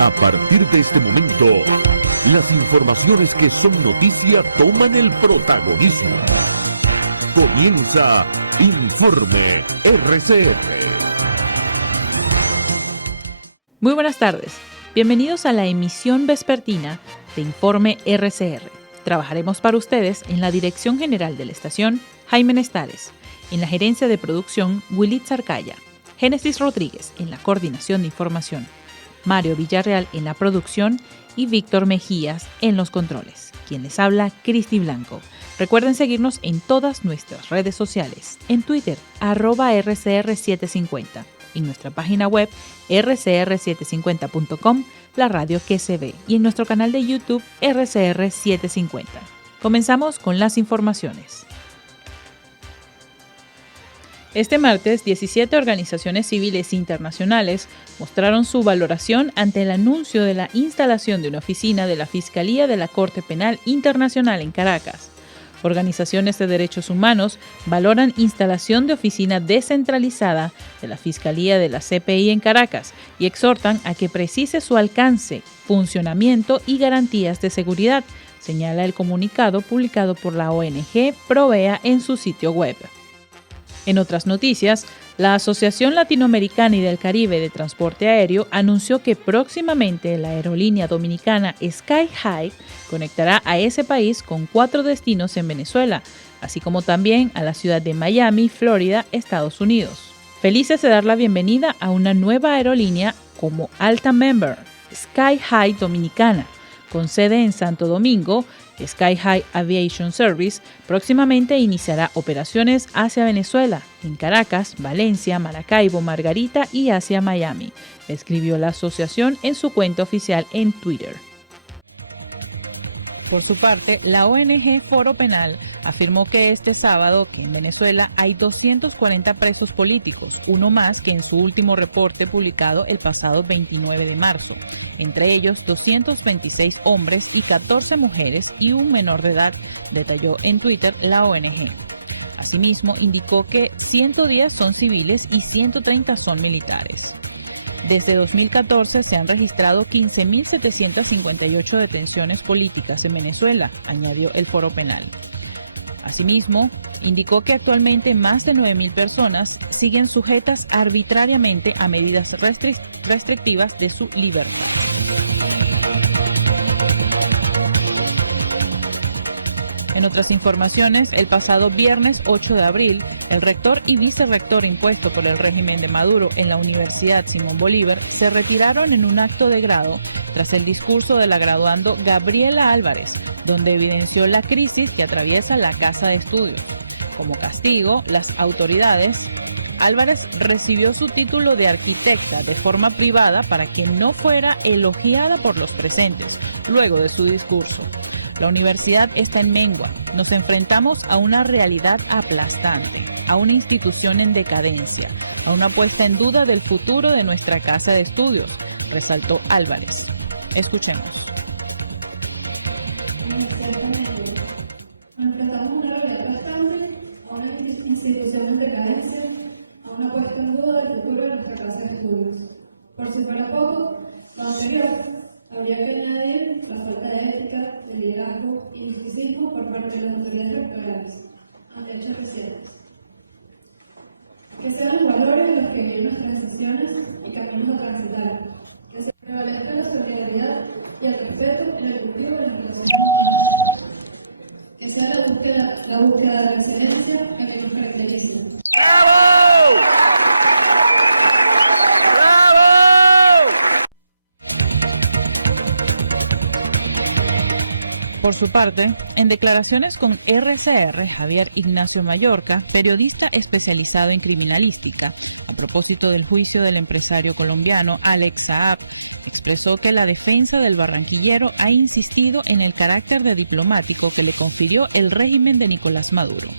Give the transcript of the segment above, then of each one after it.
A partir de este momento, las informaciones que son noticia toman el protagonismo. Comienza Informe RCR. Muy buenas tardes. Bienvenidos a la emisión vespertina de Informe RCR. Trabajaremos para ustedes en la dirección general de la estación, Jaime Nestares, en la gerencia de producción, Willitz Arcaya, Génesis Rodríguez en la coordinación de información, Mario Villarreal en la producción y Víctor Mejías en los controles. Quien les habla, Cristi Blanco. Recuerden seguirnos en todas nuestras redes sociales, en Twitter, @RCR750, en nuestra página web, rcr750.com, la radio que se ve, y en nuestro canal de YouTube, RCR750. Comenzamos con las informaciones. Este martes, 17 organizaciones civiles internacionales mostraron su valoración ante el anuncio de la instalación de una oficina de la Fiscalía de la Corte Penal Internacional en Caracas. Organizaciones de derechos humanos valoran instalación de oficina descentralizada de la Fiscalía de la CPI en Caracas y exhortan a que precise su alcance, funcionamiento y garantías de seguridad, señala el comunicado publicado por la ONG Provea en su sitio web. En otras noticias, la Asociación Latinoamericana y del Caribe de Transporte Aéreo anunció que próximamente la aerolínea dominicana Sky High conectará a ese país con 4 destinos en Venezuela, así como también a la ciudad de Miami, Florida, Estados Unidos. Felices de dar la bienvenida a una nueva aerolínea como Alta Member, Sky High Dominicana, con sede en Santo Domingo. Sky High Aviation Service próximamente iniciará operaciones hacia Venezuela, en Caracas, Valencia, Maracaibo, Margarita y hacia Miami, escribió la asociación en su cuenta oficial en Twitter. Por su parte, la ONG Foro Penal afirmó que este sábado que en Venezuela hay 240 presos políticos, uno más que en su último reporte publicado el pasado 29 de marzo. Entre ellos, 226 hombres y 14 mujeres y un menor de edad, detalló en Twitter la ONG. Asimismo, indicó que 110 son civiles y 130 son militares. Desde 2014 se han registrado 15.758 detenciones políticas en Venezuela, añadió el Foro Penal. Asimismo, indicó que actualmente más de 9.000 personas siguen sujetas arbitrariamente a medidas restrictivas de su libertad. En otras informaciones, el pasado viernes 8 de abril, el rector y vicerrector impuesto por el régimen de Maduro en la Universidad Simón Bolívar se retiraron en un acto de grado tras el discurso de la graduando Gabriela Álvarez, donde evidenció la crisis que atraviesa la Casa de Estudios. Como castigo, las autoridades, Álvarez recibió su título de arquitecta de forma privada para que no fuera elogiada por los presentes luego de su discurso. La universidad está en mengua. Nos enfrentamos a una realidad aplastante, a una institución en decadencia, a una puesta en duda del futuro de nuestra casa de estudios, resaltó Álvarez. Escuchemos. Nos enfrentamos a una realidad aplastante, a una institución en decadencia, a una puesta en duda del futuro de nuestra casa de estudios. Por si fuera poco, lo anterior habría que añadir la falta de ética, de liderazgo y misticismo por parte de las autoridades rectorales ante hechos recientes. Que sean los valores los que guíen nuestras decisiones y caminos a transitar. Que se prevalezca la solidaridad y el respeto en el cultivo de las relaciones humanas. Que sea la búsqueda de la excelencia la que nos caracterice. ¡Bravo! ¡Bravo! Por su parte, en declaraciones con RCR, Javier Ignacio Mallorca, periodista especializado en criminalística, a propósito del juicio del empresario colombiano Alex Saab, expresó que la defensa del barranquillero ha insistido en el carácter de diplomático que le confirió el régimen de Nicolás Maduro.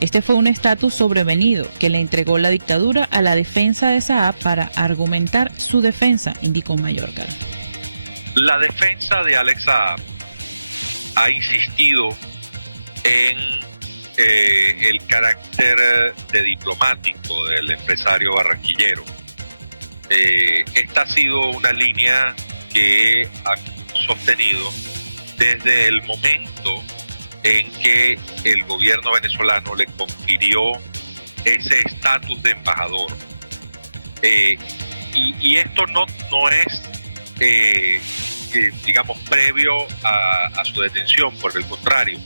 Este fue un estatus sobrevenido que le entregó la dictadura a la defensa de Saab para argumentar su defensa, indicó Mallorca. La defensa de Alex Saab ha insistido en el carácter de diplomático del empresario barranquillero. Esta ha sido una línea que que han sostenido desde el momento en que el gobierno venezolano le confirió ese estatus de embajador. Y esto no es, digamos, previo a su detención, por el contrario.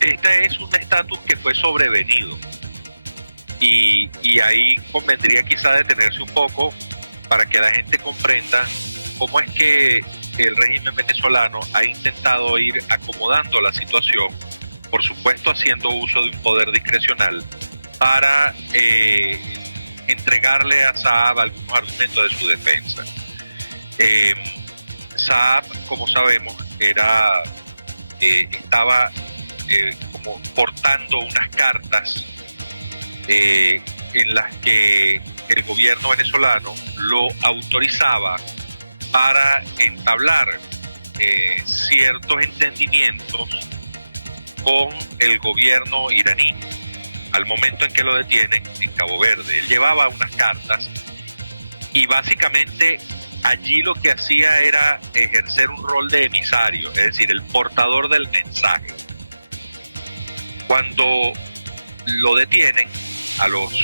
Este es un estatus que fue sobrevenido. Y ahí convendría quizá detenerse un poco para que la gente comprenda cómo es que el régimen venezolano ha intentado ir acomodando la situación, por supuesto haciendo uso de un poder discrecional para entregarle a Saab algunos argumentos de su defensa. Saab, como sabemos, estaba como portando unas cartas en las que el gobierno venezolano lo autorizaba para entablar ciertos entendimientos con el gobierno iraní al momento en que lo detienen en Cabo Verde. Él llevaba unas cartas y básicamente allí lo que hacía era ejercer un rol de emisario, es decir, el portador del mensaje. Cuando lo detienen, a los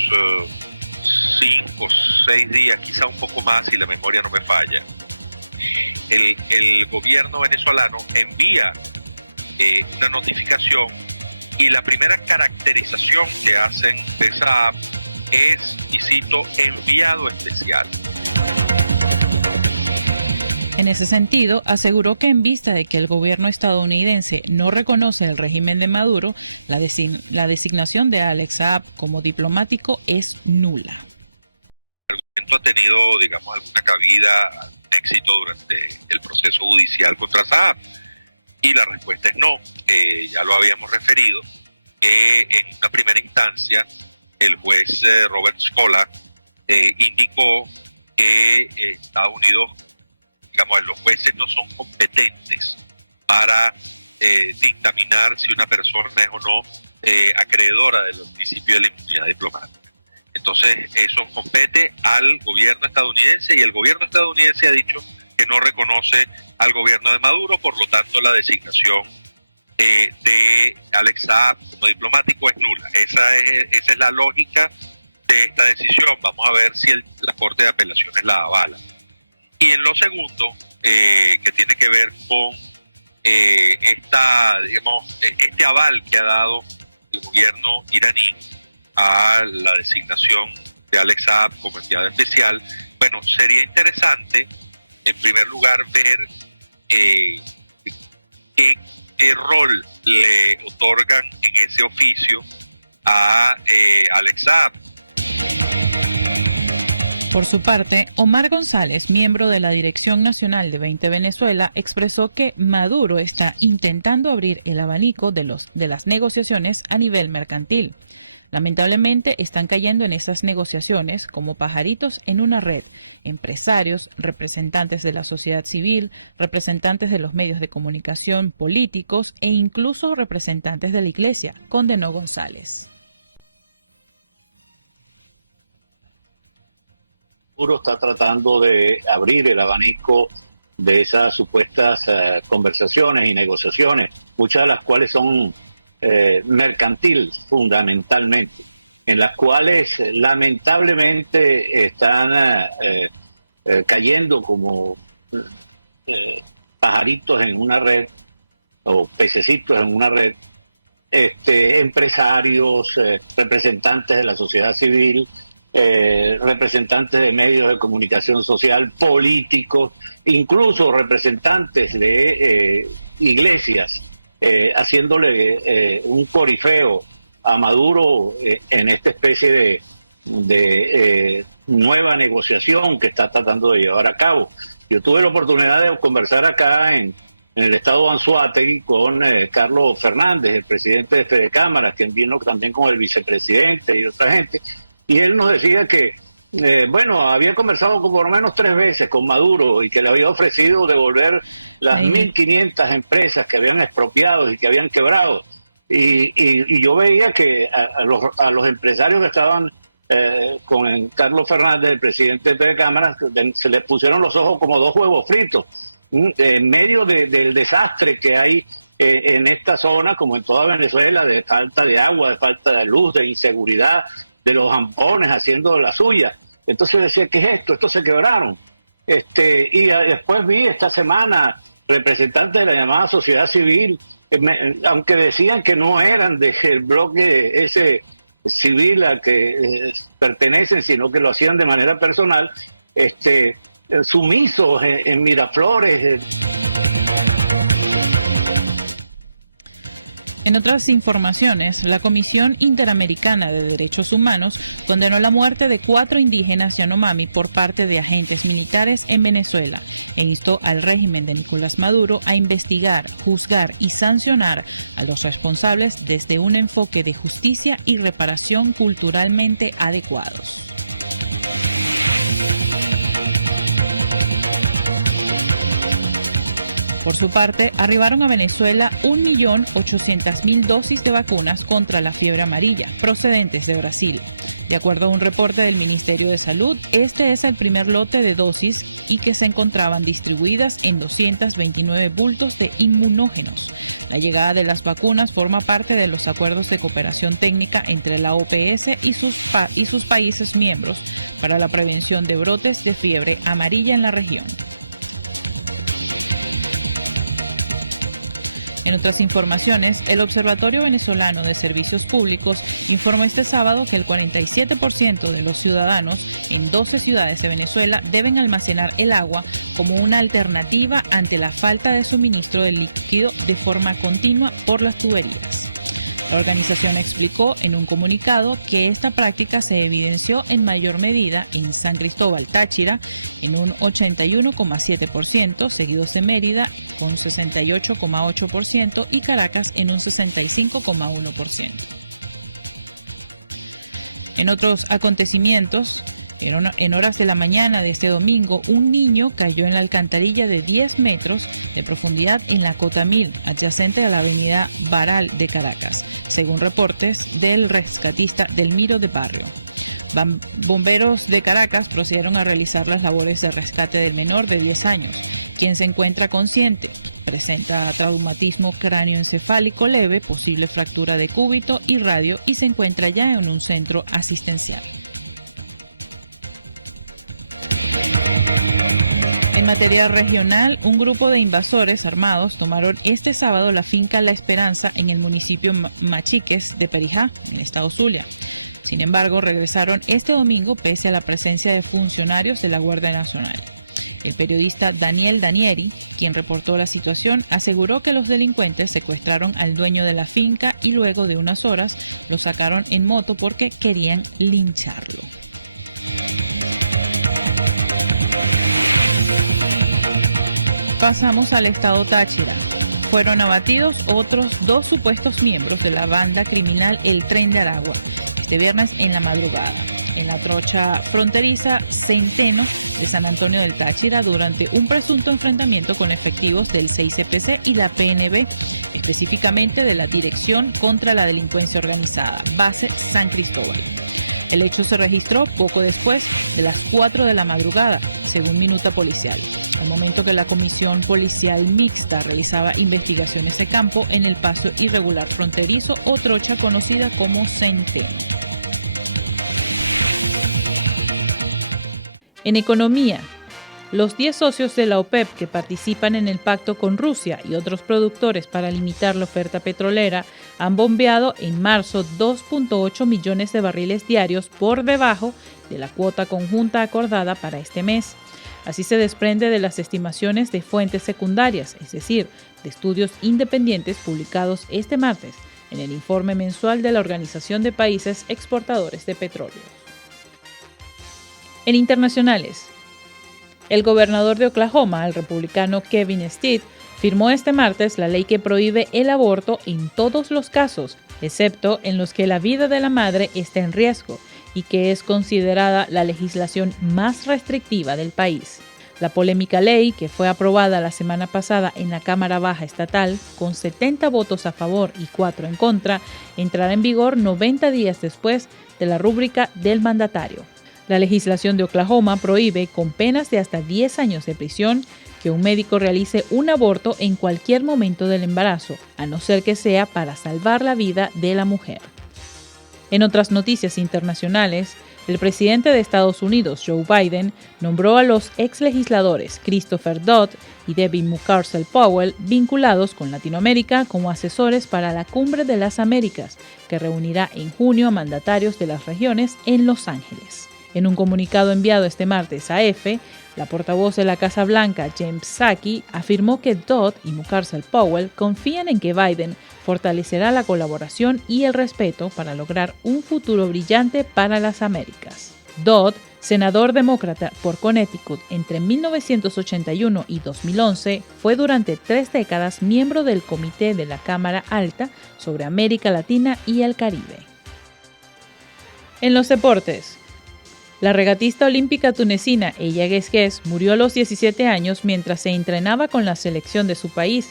5 o 6 días, quizá un poco más si la memoria no me falla, el gobierno venezolano envía una notificación y la primera caracterización que hacen de Saab es, y cito, enviado especial. En ese sentido, aseguró que en vista de que el gobierno estadounidense no reconoce el régimen de Maduro, la designación de Alex Saab como diplomático es nula. El argumento ha tenido, digamos, alguna cabida, algún éxito durante el proceso judicial contra Saab, y la respuesta es no. Ya lo habíamos referido, que en una primera instancia el juez Robert Scola indicó que Estados Unidos, digamos, los jueces no son competentes para dictaminar si una persona es o no acreedora del principio de la inmunidad diplomática. Entonces, eso compete al gobierno estadounidense, y el gobierno estadounidense ha dicho que no reconoce al gobierno de Maduro, por lo tanto la designación de Alex Saab como diplomático es nula. Esa es la lógica de esta decisión. Vamos a ver si la Corte de Apelaciones la avala. Y en lo segundo, que tiene que ver con este aval que ha dado el gobierno iraní a la designación de Alex Saab como enviado especial, bueno, sería interesante, en primer lugar, ver qué rol le otorgan en ese oficio a Alex Saab. Por su parte, Omar González, miembro de la Dirección Nacional de 20 Venezuela, expresó que Maduro está intentando abrir el abanico de las negociaciones a nivel mercantil. Lamentablemente están cayendo en esas negociaciones como pajaritos en una red, empresarios, representantes de la sociedad civil, representantes de los medios de comunicación, políticos e incluso representantes de la Iglesia, condenó González. Está tratando de abrir el abanico de esas supuestas conversaciones y negociaciones, muchas de las cuales son mercantiles fundamentalmente, en las cuales lamentablemente están cayendo como pajaritos en una red o pececitos en una red, empresarios, representantes de la sociedad civil, representantes de medios de comunicación social, políticos, incluso representantes de iglesias, haciéndole un corifeo a Maduro en esta especie de nueva negociación que está tratando de llevar a cabo. Yo tuve la oportunidad de conversar acá en el estado de Anzoátegui con Carlos Fernández, el presidente de Fede Cámaras, quien vino también con el vicepresidente y otra gente, y él nos decía que había conversado por lo menos 3 veces con Maduro y que le había ofrecido devolver las 1.500 empresas que habían expropiado y que habían quebrado. Y yo veía que a los empresarios que estaban con Carlos Fernández, el presidente de Cámara, se les pusieron los ojos como dos huevos fritos, en medio del desastre que hay en esta zona, como en toda Venezuela, de falta de agua, de falta de luz, de inseguridad, de los ampones haciendo de la suya. Entonces decía, ¿qué es esto? Estos se quebraron. Y después vi esta semana representantes de la llamada sociedad civil, aunque decían que no eran del bloque ese civil al que pertenecen, sino que lo hacían de manera personal, sumisos en Miraflores. En otras informaciones, la Comisión Interamericana de Derechos Humanos condenó la muerte de 4 indígenas Yanomami por parte de agentes militares en Venezuela e instó al régimen de Nicolás Maduro a investigar, juzgar y sancionar a los responsables desde un enfoque de justicia y reparación culturalmente adecuados. Por su parte, arribaron a Venezuela 1.800.000 dosis de vacunas contra la fiebre amarilla, procedentes de Brasil. De acuerdo a un reporte del Ministerio de Salud, este es el primer lote de dosis y que se encontraban distribuidas en 229 bultos de inmunógenos. La llegada de las vacunas forma parte de los acuerdos de cooperación técnica entre la OPS y sus países miembros para la prevención de brotes de fiebre amarilla en la región. En otras informaciones, el Observatorio Venezolano de Servicios Públicos informó este sábado que el 47% de los ciudadanos en 12 ciudades de Venezuela deben almacenar el agua como una alternativa ante la falta de suministro del líquido de forma continua por las tuberías. La organización explicó en un comunicado que esta práctica se evidenció en mayor medida en San Cristóbal, Táchira, en un 81,7%, seguidos de Mérida con 68,8% y Caracas en un 65,1%. En otros acontecimientos, en horas de la mañana de este domingo, un niño cayó en la alcantarilla de 10 metros de profundidad en la Cota 1000, adyacente a la avenida Baral de Caracas, según reportes del rescatista Delmiro de Barrio. Bomberos de Caracas procedieron a realizar las labores de rescate del menor de 10 años, quien se encuentra consciente. Presenta traumatismo cráneoencefálico leve, posible fractura de cúbito y radio y se encuentra ya en un centro asistencial. En materia regional, un grupo de invasores armados tomaron este sábado la finca La Esperanza en el municipio Machiques de Perijá, en el estado Zulia. Sin embargo, regresaron este domingo pese a la presencia de funcionarios de la Guardia Nacional. El periodista Daniel Danieri, quien reportó la situación, aseguró que los delincuentes secuestraron al dueño de la finca y luego de unas horas lo sacaron en moto porque querían lincharlo. Pasamos al estado Táchira. Fueron abatidos otros 2 supuestos miembros de la banda criminal El Tren de Aragua este viernes en la madrugada, en la trocha fronteriza Centeno de San Antonio del Táchira durante un presunto enfrentamiento con efectivos del 6CPC y la PNB, específicamente de la Dirección contra la Delincuencia Organizada, Base San Cristóbal. El hecho se registró poco después de las 4 de la madrugada, según minuta policial, al momento que la Comisión Policial Mixta realizaba investigaciones de campo en el paso irregular fronterizo o trocha conocida como Centeno. En economía, los 10 socios de la OPEP que participan en el pacto con Rusia y otros productores para limitar la oferta petrolera han bombeado en marzo 2.8 millones de barriles diarios por debajo de la cuota conjunta acordada para este mes. Así se desprende de las estimaciones de fuentes secundarias, es decir, de estudios independientes publicados este martes en el informe mensual de la Organización de Países Exportadores de Petróleo. En internacionales, el gobernador de Oklahoma, el republicano Kevin Stitt, firmó este martes la ley que prohíbe el aborto en todos los casos, excepto en los que la vida de la madre está en riesgo y que es considerada la legislación más restrictiva del país. La polémica ley, que fue aprobada la semana pasada en la Cámara Baja Estatal, con 70 votos a favor y 4 en contra, entrará en vigor 90 días después de la rúbrica del mandatario. La legislación de Oklahoma prohíbe, con penas de hasta 10 años de prisión, que un médico realice un aborto en cualquier momento del embarazo, a no ser que sea para salvar la vida de la mujer. En otras noticias internacionales, el presidente de Estados Unidos, Joe Biden, nombró a los exlegisladores Christopher Dodd y Debbie Mucarsel-Powell, vinculados con Latinoamérica, como asesores para la Cumbre de las Américas, que reunirá en junio a mandatarios de las regiones en Los Ángeles. En un comunicado enviado este martes a EFE, la portavoz de la Casa Blanca, Jen Psaki, afirmó que Dodd y Mucarsel-Powell confían en que Biden fortalecerá la colaboración y el respeto para lograr un futuro brillante para las Américas. Dodd, senador demócrata por Connecticut entre 1981 y 2011, fue durante 3 décadas miembro del Comité de la Cámara Alta sobre América Latina y el Caribe. En los deportes, la regatista olímpica tunecina Ella Guezguez murió a los 17 años mientras se entrenaba con la selección de su país,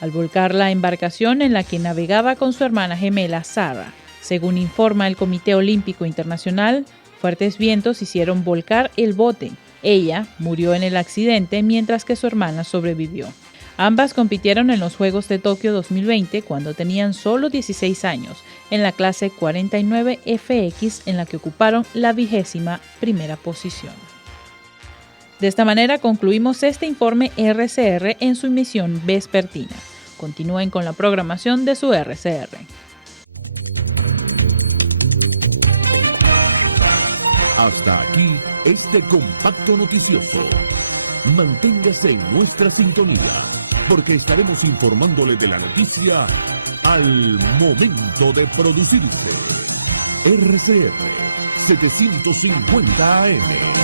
al volcar la embarcación en la que navegaba con su hermana gemela Sara. Según informa el Comité Olímpico Internacional, fuertes vientos hicieron volcar el bote. Ella murió en el accidente mientras que su hermana sobrevivió. Ambas compitieron en los Juegos de Tokio 2020 cuando tenían solo 16 años, en la clase 49 FX, en la que ocuparon la 21ª posición. De esta manera concluimos este informe RCR en su emisión vespertina. Continúen con la programación de su RCR. Hasta aquí este compacto noticioso. Manténgase en nuestra sintonía, porque estaremos informándole de la noticia al momento de producirse. RCR 750 AM.